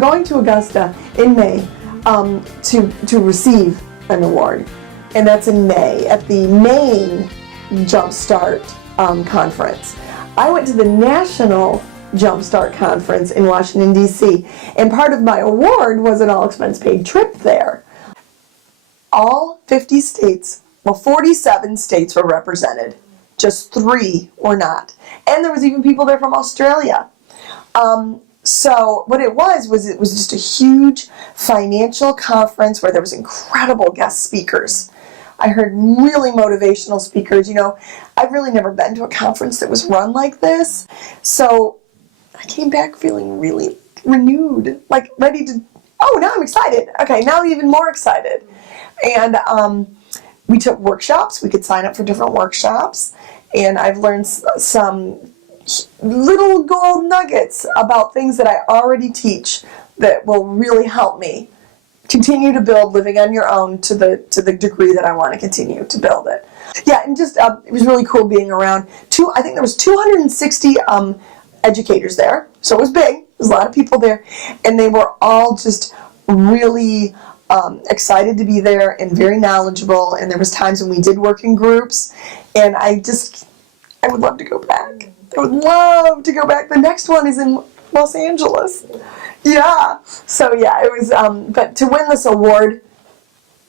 I'm going to Augusta in May to receive an award, and that's in May at the Maine Gemstar conference. I went to the National Gemstar conference in Washington, D.C., and part of my award was an all-expense-paid trip there. All 50 states, well, 47 states were represented. Just 3 were not. And there was even people there from Australia. So what it was just a huge financial conference where there was incredible guest speakers. I heard really motivational speakers. You know, I've really never been to a conference that was run like this. So I came back feeling really renewed, like ready to, oh, now I'm excited. Okay, now I'm even more excited. And we took workshops. We could sign up for different workshops. And I've learned some little gold nuggets about things that I already teach that will really help me continue to build living on your own to the degree that I want to continue to build it. Yeah, and just it was really cool being around. I think there was 260 educators there, so it was big. There's a lot of people there, and they were all just really excited to be there and very knowledgeable. And there was times when we did work in groups, and I would love to go back. I would love to go back. The next one is in Los Angeles. Yeah. So yeah, it was. But to win this award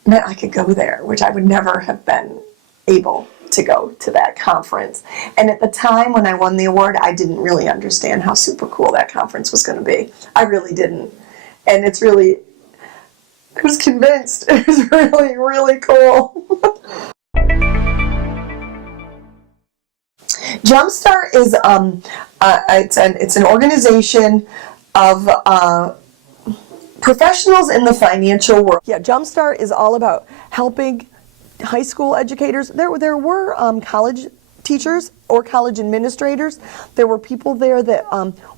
meant I could go there, which I would never have been able to go to that conference. And at the time when I won the award, I didn't really understand how super cool that conference was going to be. I really didn't. And I was convinced. It was really, really cool. Gemstar is it's an organization of professionals in the financial world. Yeah, Gemstar is all about helping high school educators. There were college teachers or college administrators. There were people there that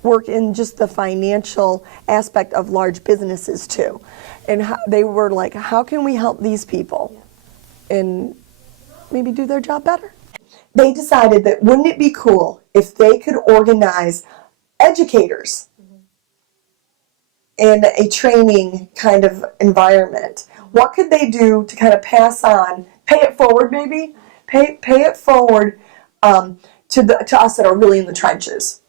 work in just the financial aspect of large businesses too. And they were like, how can we help these people and maybe do their job better? They decided that wouldn't it be cool if they could organize educators in a training kind of environment. What could they do to kind of pass on, pay it forward maybe, pay it forward to us that are really in the trenches.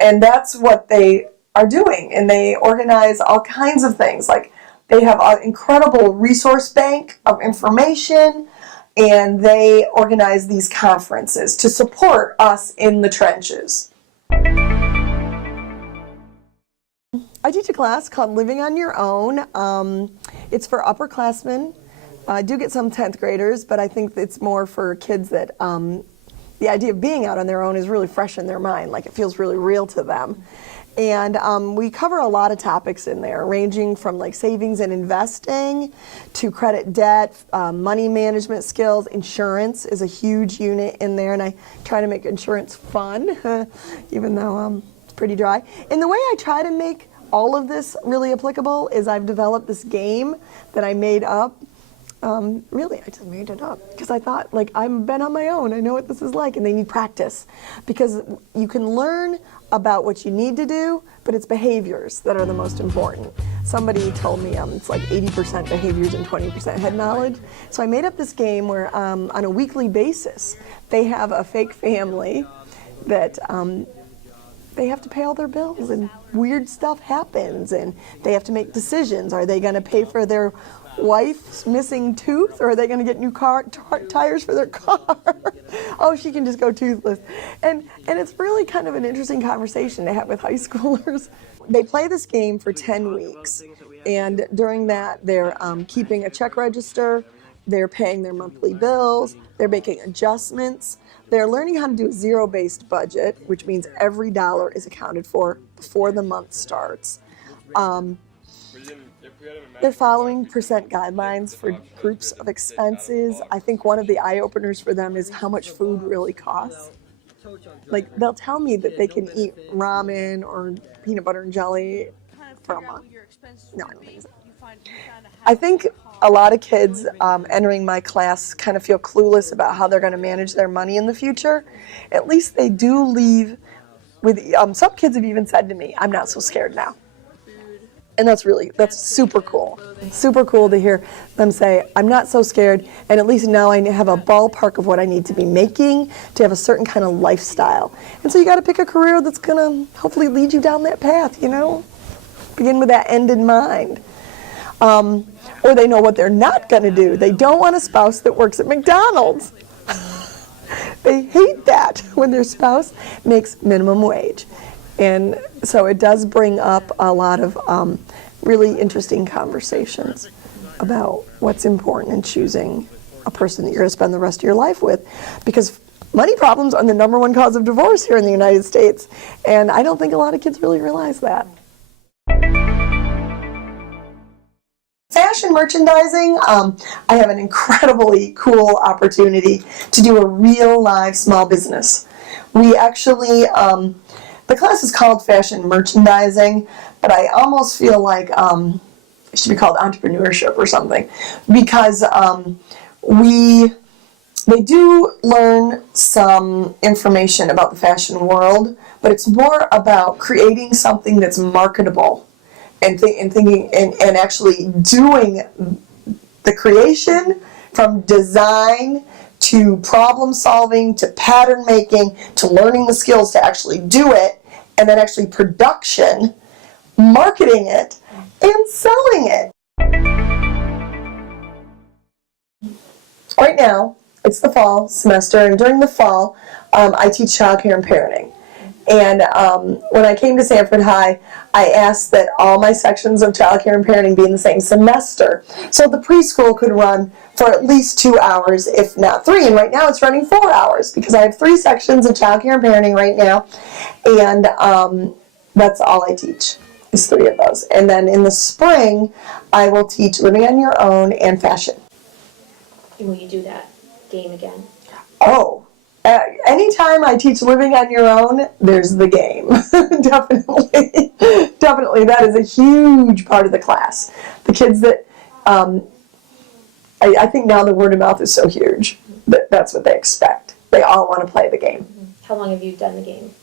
And that's what they are doing. And they organize all kinds of things. Like they have an incredible resource bank of information, and they organize these conferences to support us in the trenches. I teach a class called Living on Your Own. It's for upperclassmen. I do get some 10th graders, but I think it's more for kids that the idea of being out on their own is really fresh in their mind, like it feels really real to them. And we cover a lot of topics in there, ranging from like savings and investing to credit debt, money management skills. Insurance is a huge unit in there, and I try to make insurance fun, even though it's pretty dry. And the way I try to make all of this really applicable is I've developed this game that I made up. Really, I just made it up because I thought, like, I've been on my own. I know what this is like, and they need practice because you can learn about what you need to do, but it's behaviors that are the most important. Somebody told me it's like 80% behaviors and 20% head knowledge. So I made up this game where on a weekly basis, they have a fake family that they have to pay all their bills and weird stuff happens and they have to make decisions. Are they going to pay for their wife's missing tooth, or are they going to get new tires for their car? Oh, she can just go toothless. And it's really kind of an interesting conversation to have with high schoolers. They play this game for 10 weeks, and during that they're keeping a check register, they're paying their monthly bills, they're making adjustments, they're learning how to do a zero-based budget, which means every dollar is accounted for before the month starts. They're following percent guidelines for groups of expenses. I think one of the eye-openers for them is how much food really costs. Like, they'll tell me that they can eat ramen or peanut butter and jelly for a month. No, I don't think so. I think a lot of kids entering my class kind of feel clueless about how they're going to manage their money in the future. At least they do leave with, some kids have even said to me, I'm not so scared now. And that's super cool. Super cool to hear them say, I'm not so scared, and at least now I have a ballpark of what I need to be making to have a certain kind of lifestyle. And so you got to pick a career that's going to hopefully lead you down that path, you know? Begin with that end in mind. Or they know what they're not going to do. They don't want a spouse that works at McDonald's. They hate that when their spouse makes minimum wage. And so it does bring up a lot of really interesting conversations about what's important in choosing a person that you're going to spend the rest of your life with, because money problems are the #1 cause of divorce here in the United States, and I don't think a lot of kids really realize that. Fashion merchandising, I have an incredibly cool opportunity to do a real live small business. We actually, the class is called Fashion Merchandising, but I almost feel like it should be called entrepreneurship or something, because they do learn some information about the fashion world, but it's more about creating something that's marketable and thinking and actually doing the creation, from design to problem solving to pattern making to learning the skills to actually do it, and then actually production, marketing it, and selling it. Right now, it's the fall semester, and during the fall, I teach childcare and parenting. And when I came to Sanford High, I asked that all my sections of childcare and parenting be in the same semester, so the preschool could run for at least 2 hours, if not 3. And right now it's running 4 hours, because I have 3 sections of childcare and parenting right now, and that's all I teach, is 3 of those. And then in the spring, I will teach living on your own and fashion. And will you do that game again? Oh, anytime I teach living on your own, there's the game. Definitely. Definitely. That is a huge part of the class. The kids that, I think now the word of mouth is so huge that that's what they expect. They all want to play the game. How long have you done the game?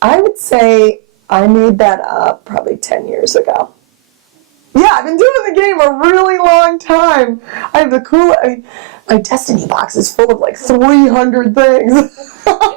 I would say I made that up probably 10 years ago. Yeah, I've been doing the game a really long time. I have my Destiny box is full of like 300 things. Yeah,